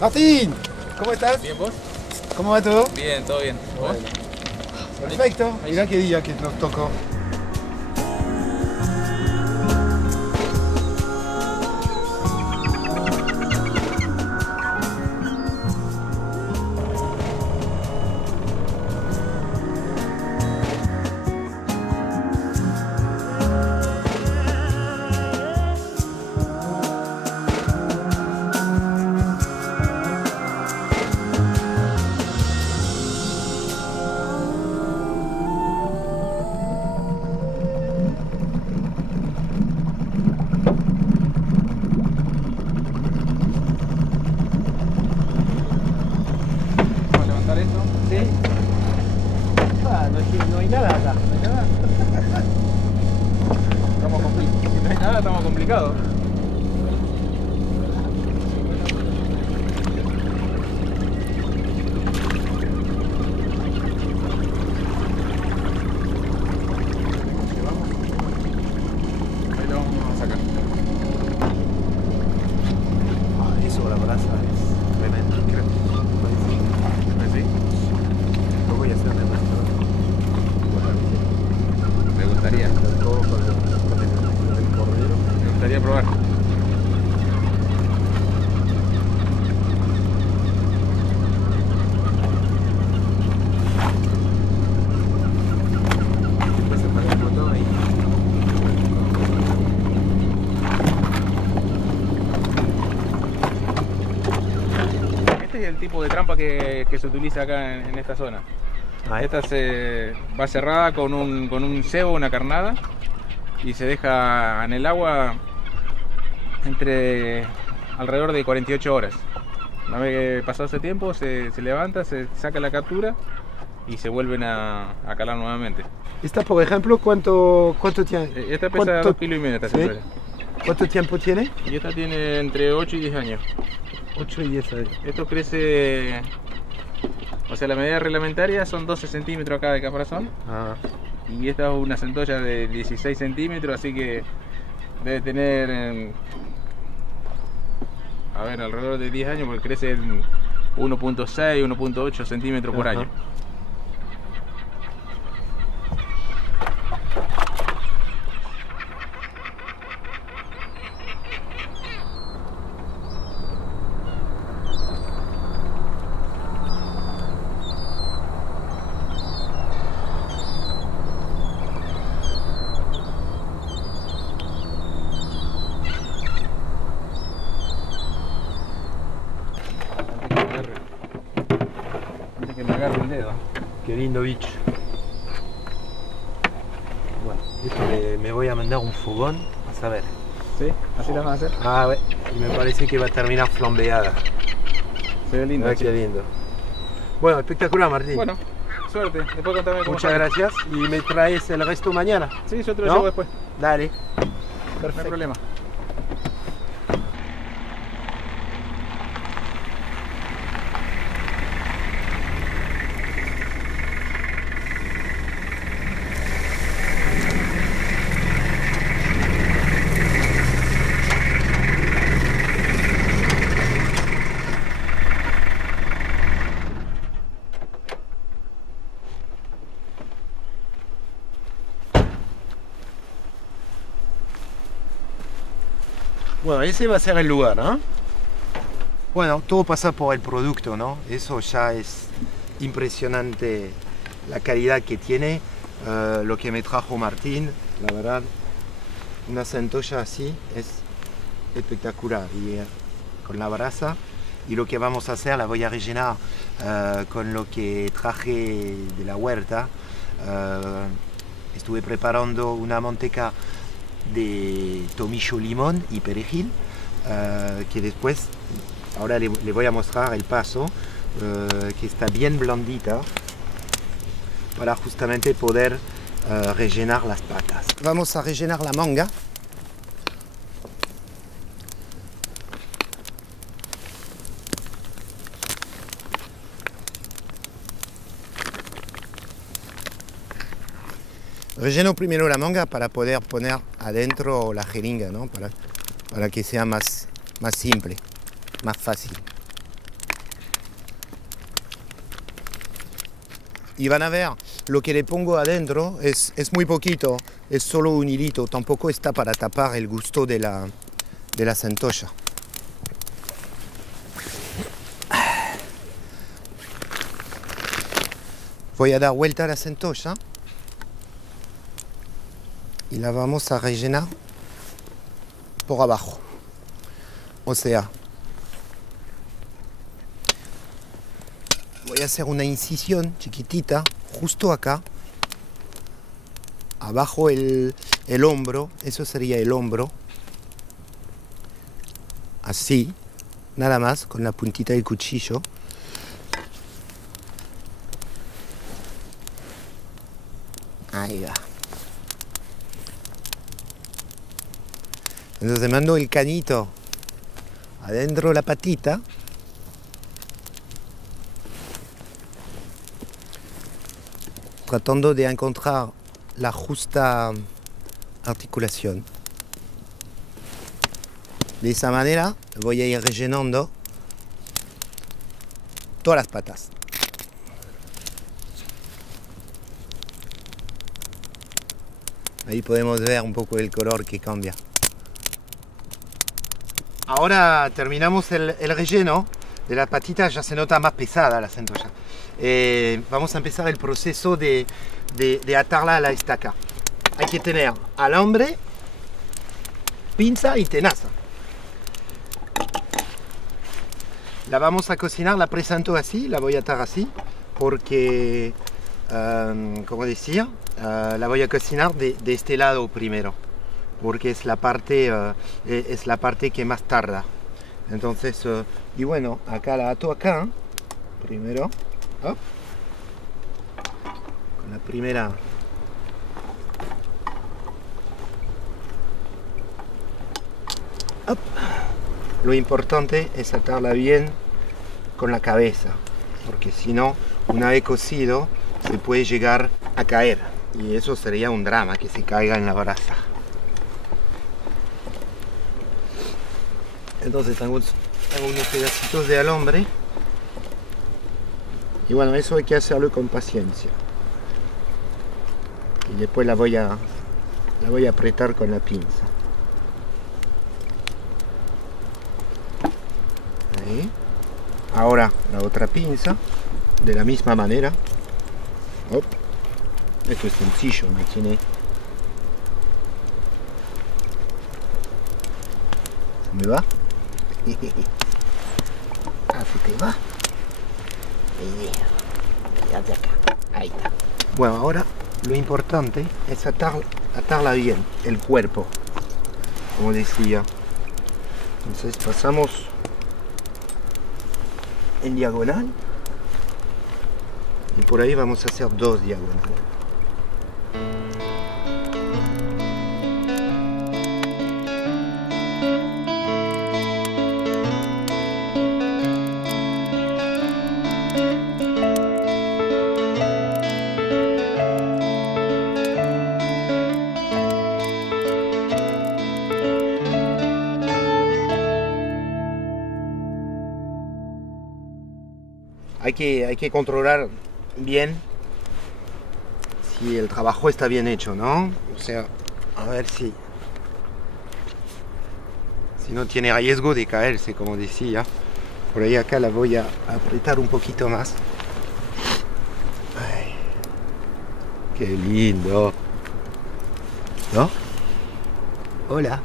Martín, ¿cómo estás? ¿Bien vos? ¿Cómo va todo? Bien, todo bien. ¿Vos? Perfecto, mirá qué día que nos tocó. ¿Vamos a levantar esto? ¿Sí? No hay nada acá. ¿No hay nada? Estamos complicados. Si no hay nada, estamos complicados. Ahí lo vamos a sacar. Eso, la brasa es tremendo. ¿Así? Lo voy a hacer de nuestro. Me gustaría. Todo con el cordero. Me gustaría probar. Después apagar el motor y... Este es el tipo de trampa que se utiliza acá en esta zona. Esta se va cerrada con un cebo, una carnada, y se deja en el agua entre alrededor de 48 horas. Una vez que pasado ese tiempo se levanta, se saca la captura y se vuelven a calar nuevamente. Esta, por ejemplo, ¿cuánto tiene? Esta pesa 2,5 kilos esta ¿Sí? siempre. ¿Cuánto tiempo tiene? Y esta tiene entre 8 y 10 años. 8 y 10 años. Esto crece, o sea, la medida reglamentaria son 12 centímetros acá de caparazón. Ah, Y esta es una centolla de 16 centímetros, así que debe tener, a ver, alrededor de 10 años, porque crece en 1,6, 1,8 centímetros por Ajá. año. Antes que me agarre el dedo. qué lindo bicho. Bueno, esto me voy a mandar un fogón, a saber. ¿Sí? ¿Así la vas a hacer? Ah, ouais. Y me parece que va a terminar flambeada. Se ve lindo. Ah, qué lindo. Bueno, espectacular, Martín. Bueno, suerte. Después contame cómo Muchas sale. gracias y me traes el resto mañana. Sí, yo te lo ¿No? llevo después. Dale. No hay problema. Bueno, ese va a ser el lugar, ¿no? Bueno, todo pasa por el producto, ¿no? Eso ya es impresionante, la calidad que tiene, lo que me trajo Martín, la verdad, una centolla así es espectacular. Y con la brasa, y lo que vamos a hacer, la voy a rellenar con lo que traje de la huerta. Estuve preparando una manteca de tomillo, limón y perejil, que después, ahora le voy a mostrar el paso, que está bien blandita para justamente poder rellenar las patas. Vamos a rellenar la manga. Relleno primero la manga para poder poner adentro la jeringa, ¿no? Para que sea más simple, más fácil. y van a ver, lo que le pongo adentro es muy poquito, es solo un hilito, tampoco está para tapar el gusto de la centolla. Voy a dar vuelta a la centolla y la vamos a rellenar por abajo. O sea, voy a hacer una incisión chiquitita justo acá, abajo el hombro, eso sería el hombro, así, nada más, con la puntita del cuchillo. Ahí va. Entonces mando el canito adentro de la patita. Tratando de encontrar la justa articulación. De esa manera voy a ir rellenando todas las patas. Ahí podemos ver un poco el color que cambia. Ahora terminamos el relleno de la patita, ya se nota más pesada la centolla. Vamos a empezar el proceso de atarla a la estaca. Hay que tener alambre, pinza y tenaza. La vamos a cocinar, la presento así, la voy a atar así, porque, como decía, la voy a cocinar de este lado primero, porque es la parte que más tarda. Entonces, y bueno, acá la ato acá, primero, hop, con la primera. Hop. Lo importante es atarla bien con la cabeza, porque si no, una vez cocido, se puede llegar a caer. Y eso sería un drama, que se caiga en la brasa. Entonces hago unos pedacitos de alambre. Y bueno, eso hay que hacerlo con paciencia. Y después la voy a apretar con la pinza. Ahí. Ahora la otra pinza, de la misma manera. Hop. Esto es sencillo, no tiene. ¿Se me va? Así que va. Fíjate acá. Ahí está. Bueno, ahora lo importante es atarla bien, el cuerpo, como decía. Entonces pasamos en diagonal y por ahí vamos a hacer 2 diagonales. Hay que controlar bien si el trabajo está bien hecho, ¿no? O sea, a ver si no tiene riesgo de caerse, como decía. Por ahí acá la voy a apretar un poquito más. Ay, qué lindo, ¿no? Hola.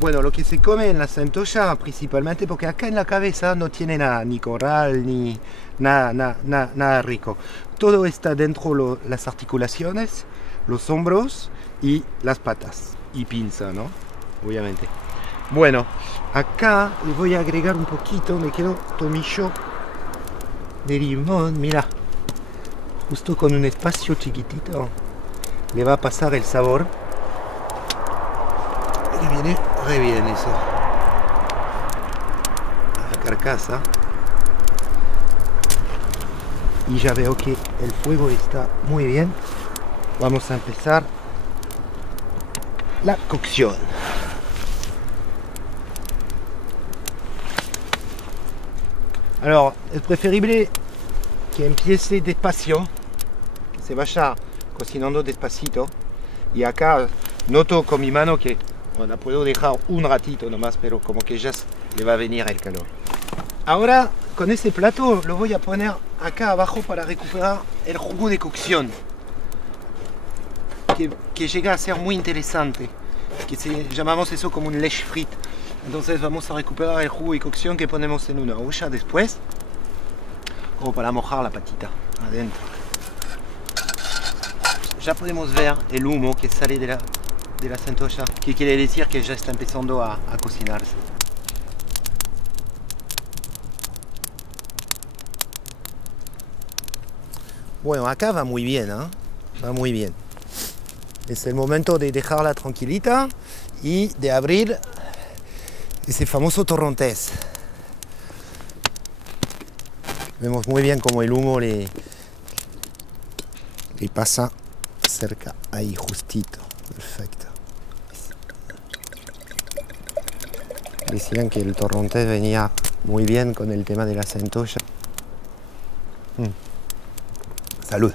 Bueno, lo que se come en la centolla principalmente, porque acá en la cabeza no tiene nada, ni coral, ni nada rico. Todo está dentro, las articulaciones, los hombros y las patas. Y pinza, ¿no? Obviamente. Bueno, acá le voy a agregar un poquito, me quedo tomillo de limón, mira. Justo con un espacio chiquitito le va a pasar el sabor. Y viene re bien eso. La carcasa. Y ya veo que el fuego está muy bien. Vamos a empezar la cocción. Alors, es preferible que empiece despacio, que se vaya cocinando despacito. Y acá noto con mi mano que la puedo dejar un ratito nomás, pero como que ya le va a venir el calor. Ahora, con este plato lo voy a poner acá abajo para recuperar el jugo de cocción, que llega a ser muy interesante, llamamos eso como un lèche frite. Entonces vamos a recuperar el jugo de cocción que ponemos en una olla después, como para mojar la patita adentro. Ya podemos ver el humo que sale de la centolla, que quiere decir que ya está empezando a cocinarse. Bueno, acá va muy bien, ¿eh? Va muy bien. Es el momento de dejarla tranquilita y de abrir ese famoso torrontés. Vemos muy bien cómo el humo le pasa cerca, ahí justito. Perfecto. Decían que el torrontés venía muy bien con el tema de la centolla. Salud.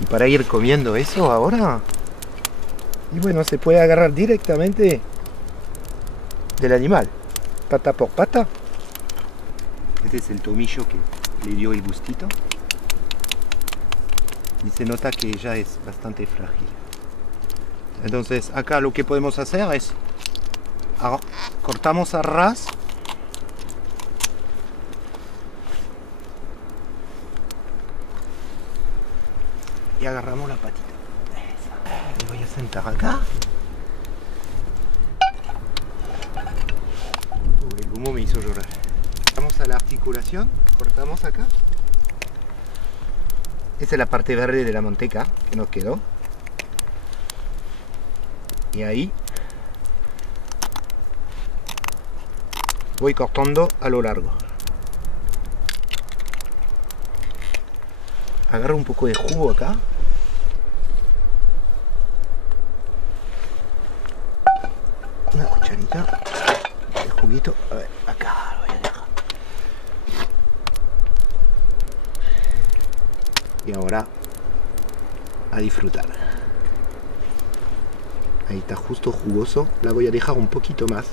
Y para ir comiendo eso ahora, y bueno, se puede agarrar directamente del animal, pata por pata. Este es el tomillo que le dio el gustito. Y se nota que ya es bastante frágil. Entonces acá lo que podemos hacer es cortamos a ras y agarramos la patita. Me voy a sentar acá. El humo me hizo llorar. Vamos a la articulación, cortamos acá. Esa es la parte verde de la manteca que nos quedó. Y ahí voy cortando a lo largo. Agarro un poco de jugo acá. Una cucharita de juguito. A ver, acá lo voy a dejar. Y ahora a disfrutar. Ahí está justo jugoso. La voy a dejar un poquito más.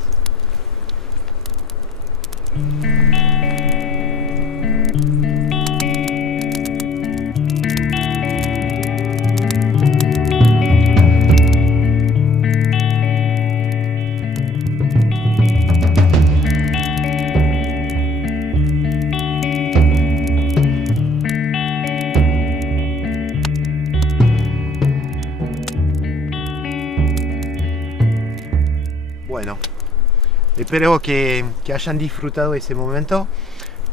Bueno, espero que hayan disfrutado ese momento.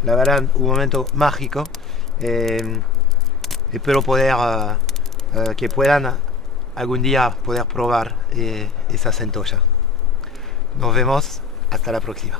La verdad, un momento mágico. Espero poder que puedan algún día poder probar esa centolla. Nos vemos, hasta la próxima.